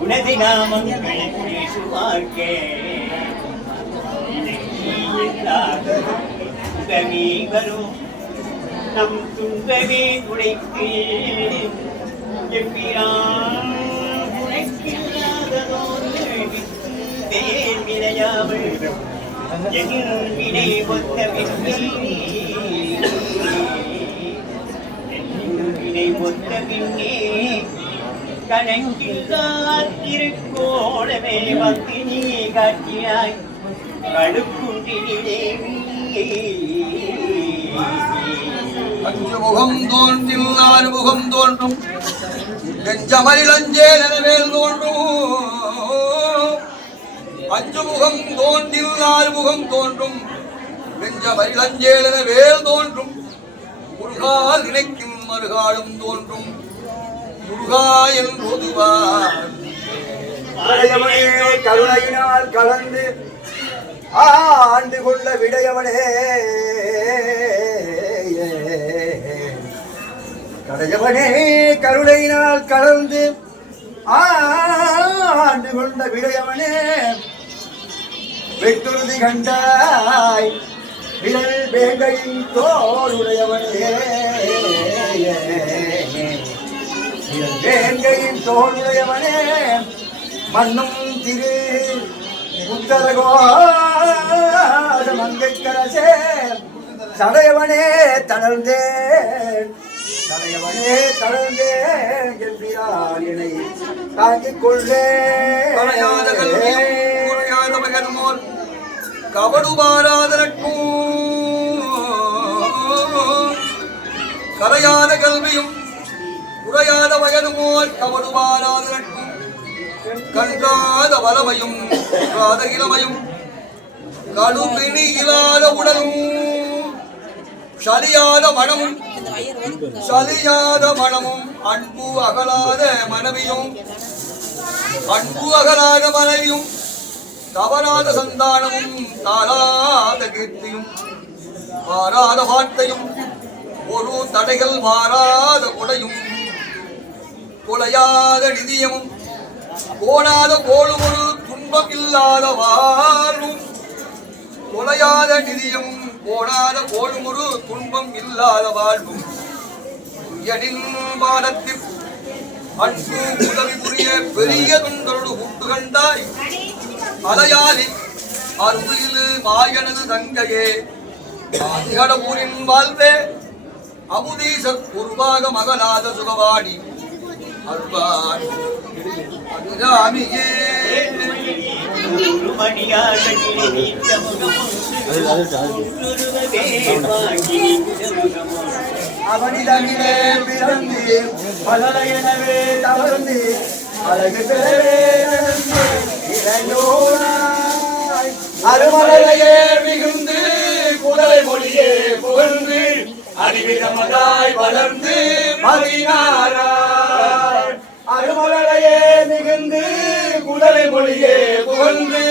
உனது நாமங்கள் பேசுவார்க்கே துன்பமே வரும் நம் துன்பமே துடைத்து எம்பிரான் உழைக்கில்லாததோடு வேல் விளையாமல் என் வினை ஒத்த வினை ஒத்த பின்னே கணக்கில்லார் திருக்கோளமே வந்து நீ காட்டியாய் கடுக்குன்றிலே அஞ்சு முகம் தோன்றில் நாலு முகம் தோன்றும் நெஞ்சமரிளஞ்சேலவேல் தோன்றும் அஞ்சு முகம் தோன்றில் நாலு முகம் தோன்றும் நெஞ்சமரிளஞ்சேலன வேல் தோன்றும் முருகால் நினைக்கும் மறுகாலும் தோன்றும் முருகா என்பதுவார் கருணையினால் கலந்து ஆண்டு கொண்ட விடையவனே கடையவனே கருணையினால் கலந்து ஆண்டு கொண்ட விடையவனே வெட்டுறுதி கண்டாய் விரல் வேங்கையின் தோளுடையவனே வேங்கையின் தோளுடையவனே மண்ணும் திரு உத்தரகோட மங்கை கரசே சடையவனே தளர்ந்தேன் சடையவனே தளர்ந்தேன் என்பிரால் என்னை தாங்கிக் கொள்வேன் கவடுபாராதற்கும் கரையான கல்வியும் குறையாத வயதுமோர் கவடுபாராதற்கும் கன்றாத வலமையும் இளமையும் கடுபிணி இல்லாத உடலும் சலியாத மனமும் அன்பு அகலாத மனைவியும் தவறாத சந்தானமும் தாராத கீர்த்தியும் மாறாத வார்த்தையும் ஒரு தடைகள் மாறாத கொடையும் கொலையாத நிதியமும் கோணாத கோளும் ஒரு துன்பம் இல்லாத வாழ்வும் கொலையாத நிதியும் கோணாத கோளும் ஒரு துன்பம் இல்லாத வாழ்வும் எனின் பாடத்தில் அன்பு உதவி புரிய பெரிய துண்டரோடு உண்டு கண்டாய் அலையாலி அருகில் மாயனது தங்கையே ஆதிகடபூரின் வாழ்வே அமுதீசர் உருவாக மகளாத சுகவாணி அருள்வாணி அபிராமியே அவனிடமிலே பிறந்து பலரையனவே தவறுந்து அழகு பெறவே அருமலையே மிகுந்து குடலை மொழியே புகழ்ந்து அறிவிதமதாய் வளர்ந்து மகிழ்ந்தாராய் அருமலையே மிகுந்து குடலை மொழியே புகழ்ந்து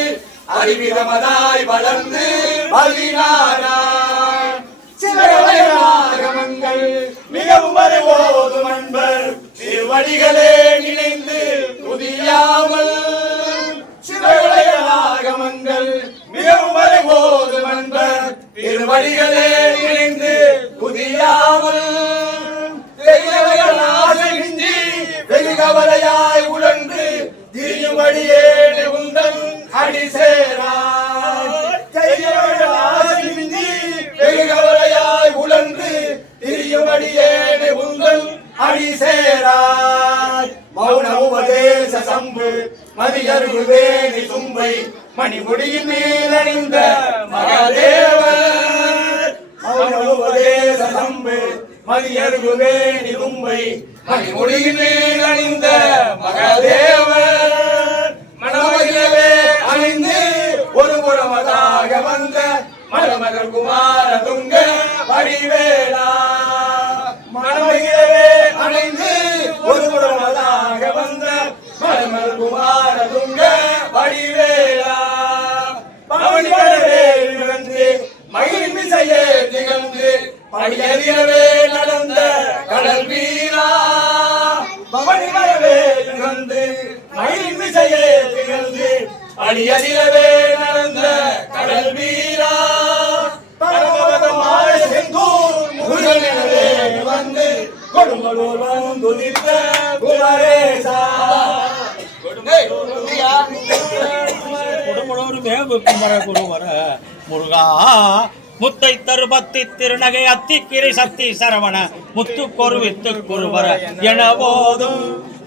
அறிவிதமதாய் வளர்ந்து மகிழ்ந்தாராய் சிவகமங்கள் மிகவும் அறிவோதும் அன்பர் திருவடிகளே நினைந்து துதியாமல் சிவகமங்கள் மிகவும் அறிவோதும் அன்பர் திருவடிகளே நினைந்து துதியாமல் வெகு கவலையாய் உழன்று திரியும்படியே உந்தன் அடி சேராய் வெகு கவலையாய் உழன்று திரியும்படியே உந்தன் அடி சேராய் மௌன உபதேச சம்பு மதியருள்வேணி தும்பை மணிமுடியின் மேல் அணிந்த மகாதேவர் மௌன உபதேச சம்பு மதியருள்வேணி தும்பை மணிமுடியின் மேல் அணிந்த மகாதேவர் மணமகிழவே அணிந்து ஒரு புறமதாக வந்த மணமகள் குமார துங்க வடிவேலா மணமகிழவே அணிந்து ஒரு புறமதாக வந்த மணமகள் குமார துங்க வடிவேலா பவனி வரவே நிகழ்ந்து மகிழின் மிசையே திகழ்ந்து படியறியவே நடந்த கடல் வீரா பவனி வரவே நிகழ்ந்து மகிழின் அடியதிரவே நடந்த கடல் வீரா பரமபதமாய செந்தூர் முருகனே வந்து கொடுங்கலூர் வந்துதித்த குமரேசா கொடுமளோரு மேவு குமர குருவர முருகா முத்தை தருபத்தி திருநகை அத்திக்கிரை சக்தி சரவண முத்து கொருவித்து குருவர என போதும்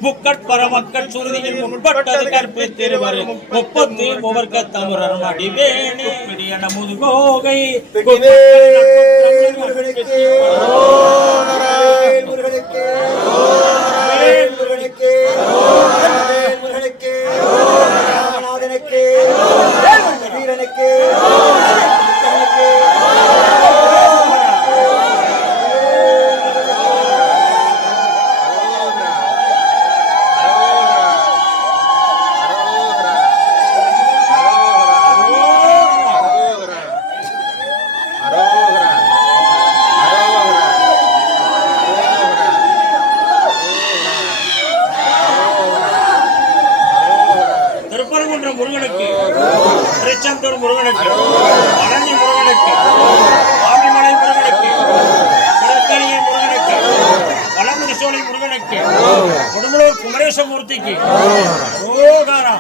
முக்கட்பர மக்கள் சுருதியில் முற்பட்டது கற்பு திருவரு முப்பத்து முவர்க்க தமுரர் மடிவேணி பிடியன முதுகோகை முருகனுக்கு, திருச்செந்தூர் முருகனுக்கு, பழனி முருகனுக்கு, ஆமிமலை முருகனுக்கு, திருத்தணிகை முருகனுக்கு, வளமுடி சோலை முருகனுக்கு, கொடுமலூர் குமரேசமூர்த்திக்கு, ஓகாரா